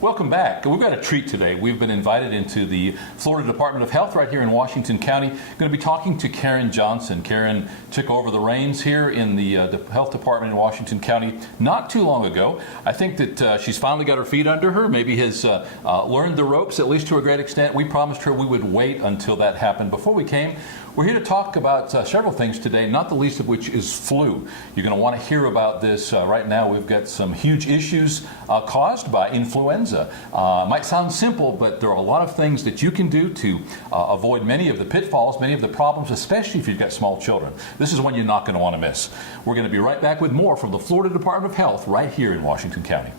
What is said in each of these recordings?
Welcome back. We've got a treat today. We've been invited into the Florida Department of Health right here in Washington County. Going to be talking to Karen Johnson. Karen took over the reins here in the Health Department in Washington County not too long ago. I think that she's finally got her feet under her, maybe has learned the ropes, at least to a great extent. We promised her we would wait until that happened before we came. We're here to talk about several things today, not the least of which is flu. You're going to want to hear about this. Right now we've got some huge issues caused by influenza. Might sound simple, but there are a lot of things that you can do to avoid many of the pitfalls, many of the problems, especially if you've got small children. This is one you're not going to want to miss. We're going to be right back with more from the Florida Department of Health right here in Washington County.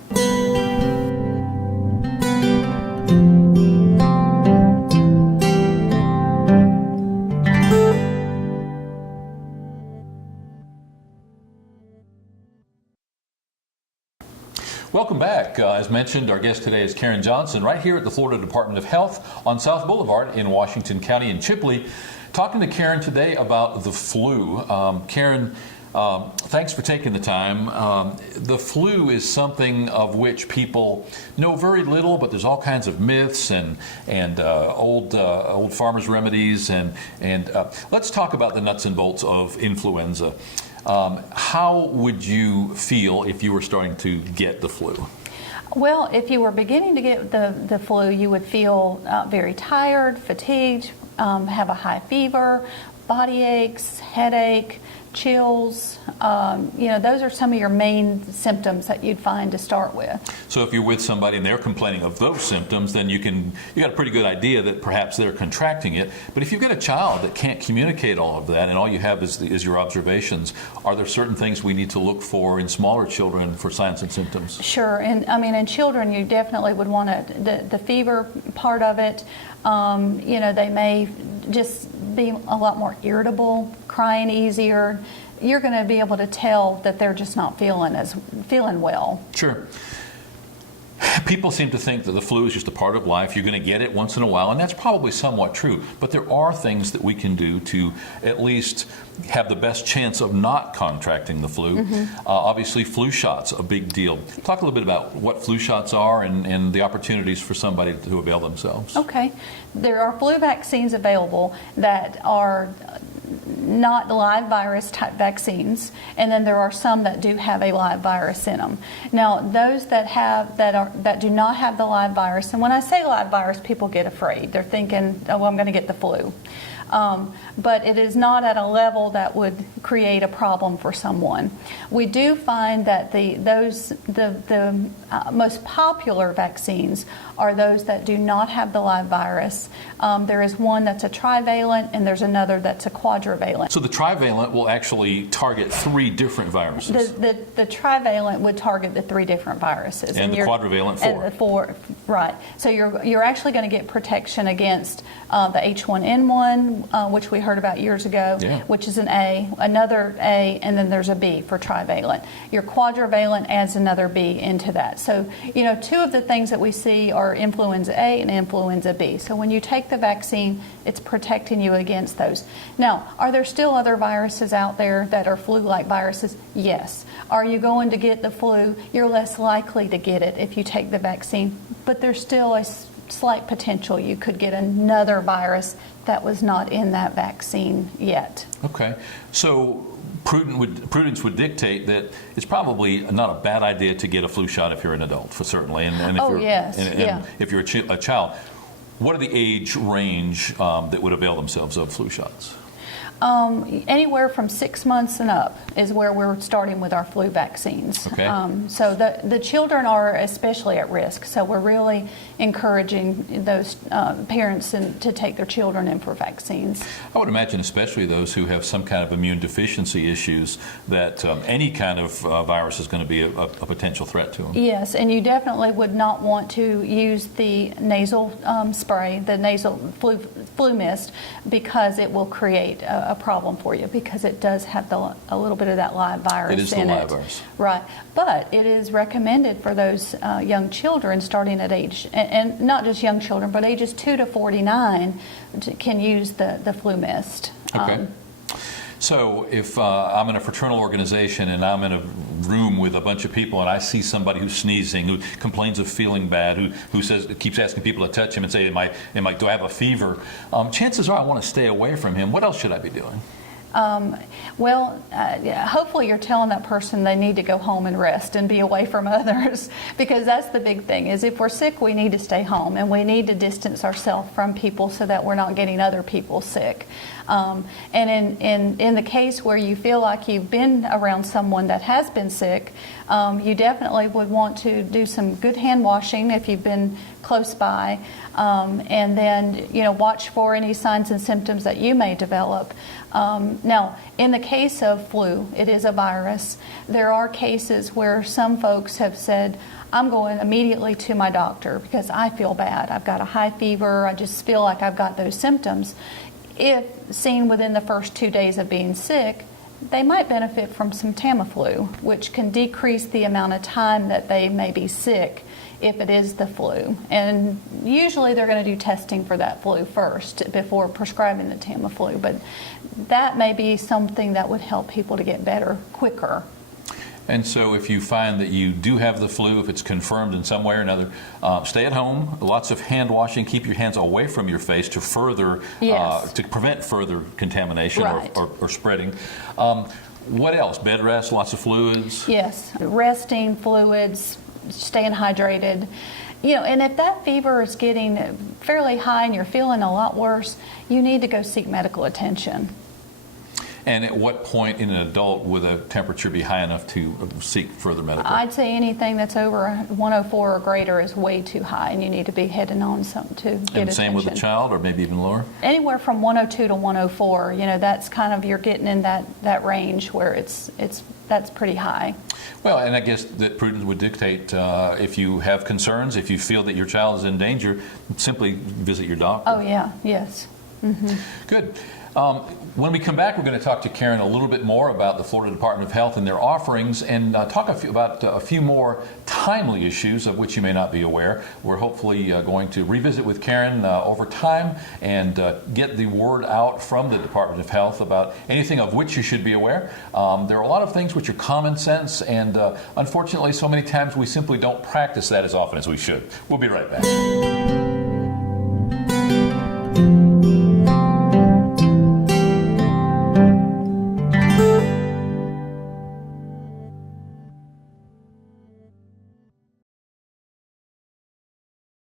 Welcome back. As mentioned, our guest today is Karen Johnson, right here at the Florida Department of Health on South Boulevard in Washington County in Chipley. Talking to Karen today about the flu. Karen, thanks for taking the time. The flu is something of which people know very little, but there's all kinds of myths and old farmers' remedies. And let's talk about the nuts and bolts of influenza. How would you feel if you were starting to get the flu? Well, if you were beginning to get the flu, you would feel very tired, fatigued, have a high fever, body aches, headache, chills. Those are some of your main symptoms that you'd find to start with. So if you're with somebody and they're complaining of those symptoms, then you got a pretty good idea that perhaps they're contracting it. But if you've got a child that can't communicate all of that and all you have is your observations, are there certain things we need to look for in smaller children for signs and symptoms? Sure, and in children you definitely would want the fever part of it. They may just be a lot more irritable, crying easier. You're going to be able to tell that they're just not feeling well. Sure. People seem to think that the flu is just a part of life. You're going to get it once in a while, and that's probably somewhat true. But there are things that we can do to at least have the best chance of not contracting the flu. Obviously, flu shots, a big deal. Talk a little bit about what flu shots are and the opportunities for somebody to avail themselves. Okay. There are flu vaccines available that are not the live virus type vaccines, and then there are some that do have a live virus in them. Now, those that do not have the live virus, and when I say live virus, people get afraid. They're thinking, oh, well, I'm going to get the flu. But it is not at a level that would create a problem for someone. We do find that the most popular vaccines are those that do not have the live virus. There is one that's a trivalent, and there's another that's a quadrivalent. So the trivalent will actually target 3 different viruses. The trivalent would target the 3 different viruses, and the quadrivalent 4. And the 4, right? So you're actually going to get protection against the H1N1, which we heard about years ago, which is an A, another A, and then there's a B for trivalent. Your quadrivalent adds another B into that. So 2 of the things that we see are influenza A and influenza B. So when you take the vaccine, it's protecting you against those. Now, are there still other viruses out there that are flu-like viruses? Yes. Are you going to get the flu? You're less likely to get it if you take the vaccine, but there's still a slight potential you could get another virus that was not in that vaccine yet. Okay. So prudence would dictate that it's probably not a bad idea to get a flu shot if you're an adult, for certainly. And if you're a child. What are the age range that would avail themselves of flu shots? Anywhere from 6 months and up is where we're starting with our flu vaccines. Okay. So the children are especially at risk. So we're really encouraging those parents to take their children in for vaccines. I would imagine especially those who have some kind of immune deficiency issues that any kind of virus is going to be a potential threat to them. Yes, and you definitely would not want to use the nasal spray, the nasal flu mist, because it will create a problem for you, because it does have a little bit of that live virus in it. It is the live virus. Right. But it is recommended for those young children starting at age, and not just young children, but ages 2 to 49 can use the flu mist. Okay. So if I'm in a fraternal organization and I'm in a room with a bunch of people and I see somebody who's sneezing, who complains of feeling bad, who keeps asking people to touch him and say, do I have a fever? Chances are I want to stay away from him. What else should I be doing? Hopefully you're telling that person they need to go home and rest and be away from others, because that's the big thing, is if we're sick, we need to stay home and we need to distance ourselves from people so that we're not getting other people sick. And in the case where you feel like you've been around someone that has been sick, you definitely would want to do some good hand washing if you've been close by, and then watch for any signs and symptoms that you may develop. Now, in the case of flu, it is a virus. There are cases where some folks have said, I'm going immediately to my doctor because I feel bad. I've got a high fever. I just feel like I've got those symptoms. If seen within the first 2 days of being sick, they might benefit from some Tamiflu, which can decrease the amount of time that they may be sick if it is the flu. And usually they're going to do testing for that flu first before prescribing the Tamiflu. But that may be something that would help people to get better quicker. And so if you find that you do have the flu, if it's confirmed in some way or another, stay at home, lots of hand washing, keep your hands away from your face to further, to prevent further contamination or spreading. What else? Bed rest, lots of fluids? Yes, resting, fluids, staying hydrated. And if that fever is getting fairly high and you're feeling a lot worse, you need to go seek medical attention. And at what point in an adult would a temperature be high enough to seek further medical? I'd say anything that's over 104 or greater is way too high, and you need to be heading on something to get attention. And same with a child, or maybe even lower? Anywhere from 102 to 104, that's kind of, you're getting in that range where that's pretty high. Well, and I guess that prudence would dictate if you have concerns, if you feel that your child is in danger, simply visit your doctor. Oh, yeah, yes. Mm-hmm. Good. When we come back, we're going to talk to Karen a little bit more about the Florida Department of Health and their offerings, and talk about a few more timely issues of which you may not be aware. We're hopefully going to revisit with Karen over time and get the word out from the Department of Health about anything of which you should be aware. There are a lot of things which are common sense, and unfortunately so many times we simply don't practice that as often as we should. We'll be right back.